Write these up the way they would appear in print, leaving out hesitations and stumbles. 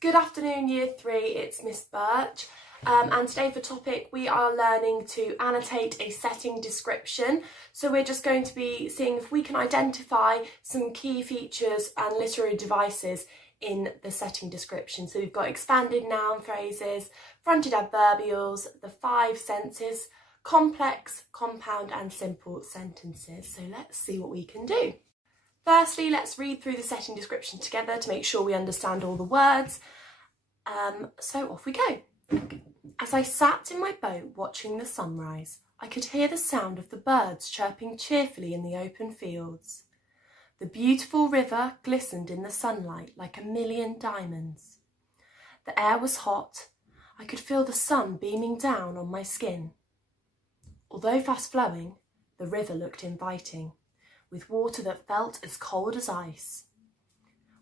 Good afternoon, Year 3, it's Miss Birch, and today for topic we are learning to annotate a setting description. So we're just going to be seeing if we can identify some key features and literary devices in the setting description. So we've got expanded noun phrases, fronted adverbials, the 5 senses, complex, compound and simple sentences. So let's see what we can do. Firstly, let's read through the setting description together to make sure we understand all the words. So off we go. As I sat in my boat watching the sunrise, I could hear the sound of the birds chirping cheerfully in the open fields. The beautiful river glistened in the sunlight like a million diamonds. The air was hot. I could feel the sun beaming down on my skin. Although fast-flowing, the river looked inviting, with water that felt as cold as ice.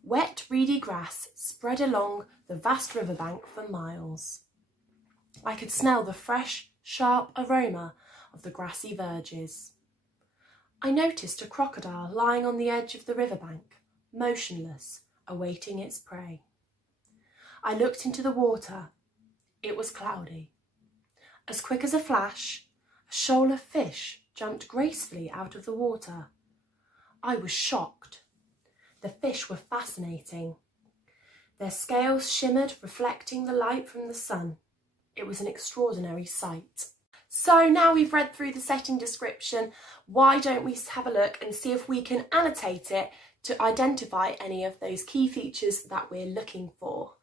Wet, reedy grass spread along the vast riverbank for miles. I could smell the fresh, sharp aroma of the grassy verges. I noticed a crocodile lying on the edge of the riverbank, motionless, awaiting its prey. I looked into the water. It was cloudy. As quick as a flash, a shoal of fish jumped gracefully out of the water. I was shocked. The fish were fascinating. Their scales shimmered, reflecting the light from the sun. It was an extraordinary sight. So now we've read through the setting description, why don't we have a look and see if we can annotate it to identify any of those key features that we're looking for.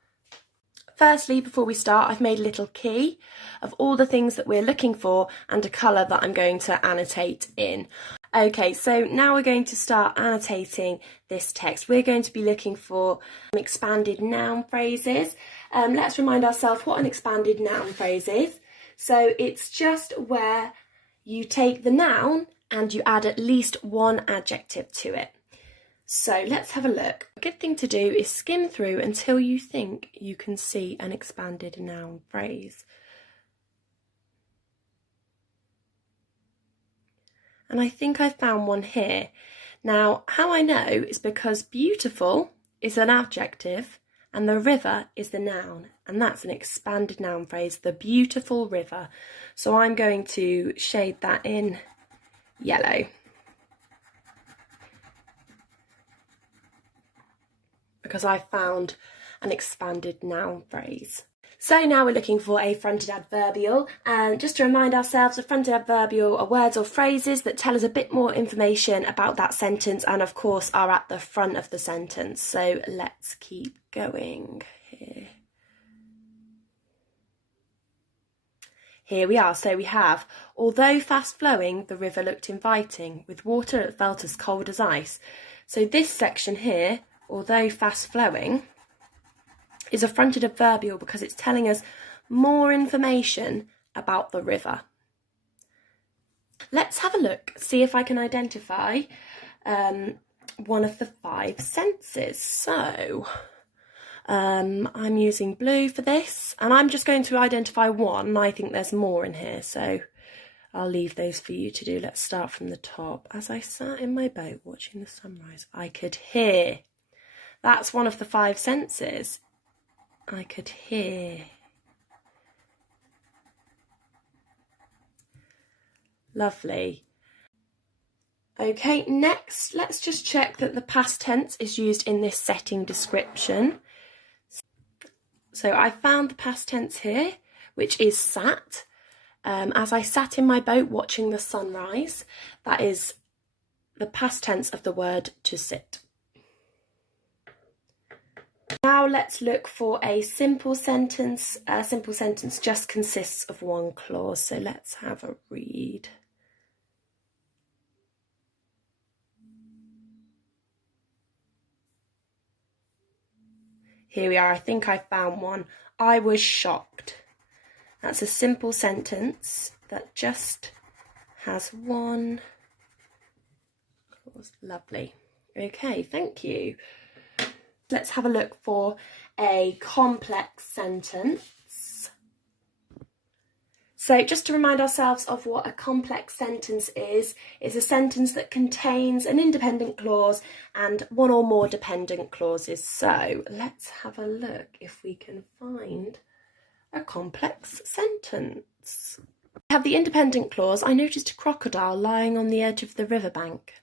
Firstly, before we start, I've made a little key of all the things that we're looking for and a colour that I'm going to annotate in. Okay, so now we're going to start annotating this text. We're going to be looking for expanded noun phrases. Let's remind ourselves what an expanded noun phrase is. So it's just where you take the noun and you add at least one adjective to it. So let's have a look. A good thing to do is skim through until you think you can see an expanded noun phrase. And I think I found one here. Now, how I know is because beautiful is an adjective and the river is the noun, and that's an expanded noun phrase, the beautiful river. So I'm going to shade that in yellow, because I found an expanded noun phrase. So now we're looking for a fronted adverbial, and just to remind ourselves, a fronted adverbial are words or phrases that tell us a bit more information about that sentence and of course are at the front of the sentence. So let's keep going here. Here we are. So we have, although fast flowing, the river looked inviting, with water that felt as cold as ice. So this section here, although fast flowing, is a fronted adverbial because it's telling us more information about the river. Let's have a look, see if I can identify one of the 5 senses. So I'm using blue for this, and I'm just going to identify one. I think there's more in here, so I'll leave those for you to do. Let's start from the top. As I sat in my boat watching the sunrise, I could hear. That's one of the 5 senses. I could hear. Lovely. Okay, next, let's just check that the past tense is used in this setting description. So I found the past tense here, which is sat. As I sat in my boat watching the sunrise, that is the past tense of the word to sit. Now let's look for a simple sentence. A simple sentence just consists of one clause, so let's have a read. Here we are, I think I found one. I was shocked. That's a simple sentence that just has one clause. Lovely. Okay, thank you. Let's have a look for a complex sentence. So just to remind ourselves of what a complex sentence is a sentence that contains an independent clause and one or more dependent clauses. So let's have a look if we can find a complex sentence. We have the independent clause, I noticed a crocodile lying on the edge of the riverbank.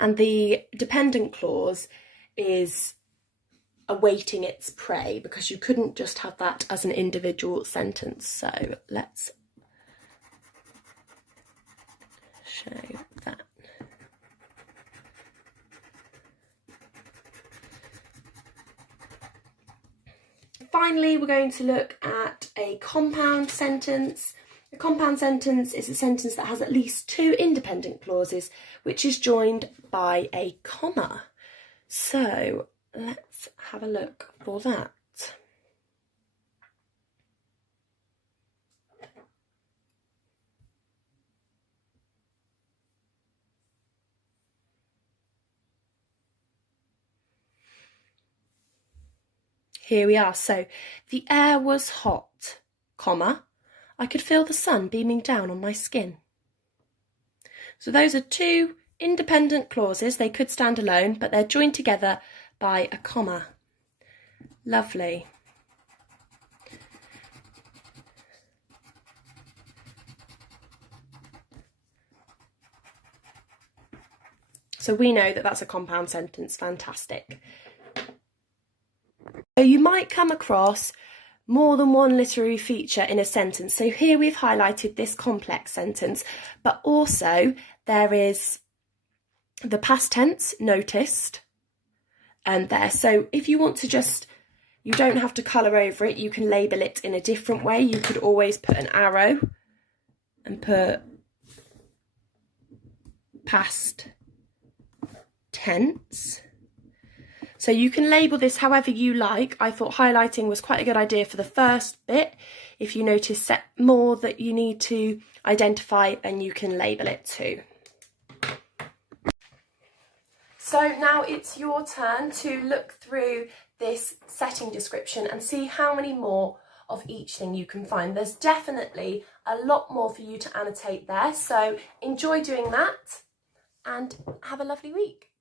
And the dependent clause is awaiting its prey, because you couldn't just have that as an individual sentence. So let's show that. Finally, we're going to look at a compound sentence. A compound sentence is a sentence that has at least two independent clauses, which is joined by a comma. So let's have a look for that. Here we are. So the air was hot, comma, I could feel the sun beaming down on my skin. So those are two independent clauses. They could stand alone, but they're joined together by a comma. Lovely. So we know that that's a compound sentence. Fantastic. So you might come across more than one literary feature in a sentence. So here we've highlighted this complex sentence, but also there is the past tense, noticed, and there. So if you want to just, you don't have to colour over it, you can label it in a different way. You could always put an arrow and put past tense. So you can label this however you like. I thought highlighting was quite a good idea for the first bit. If you notice more that you need to identify, and you can label it too. So now it's your turn to look through this setting description and see how many more of each thing you can find. There's definitely a lot more for you to annotate there. So enjoy doing that and have a lovely week.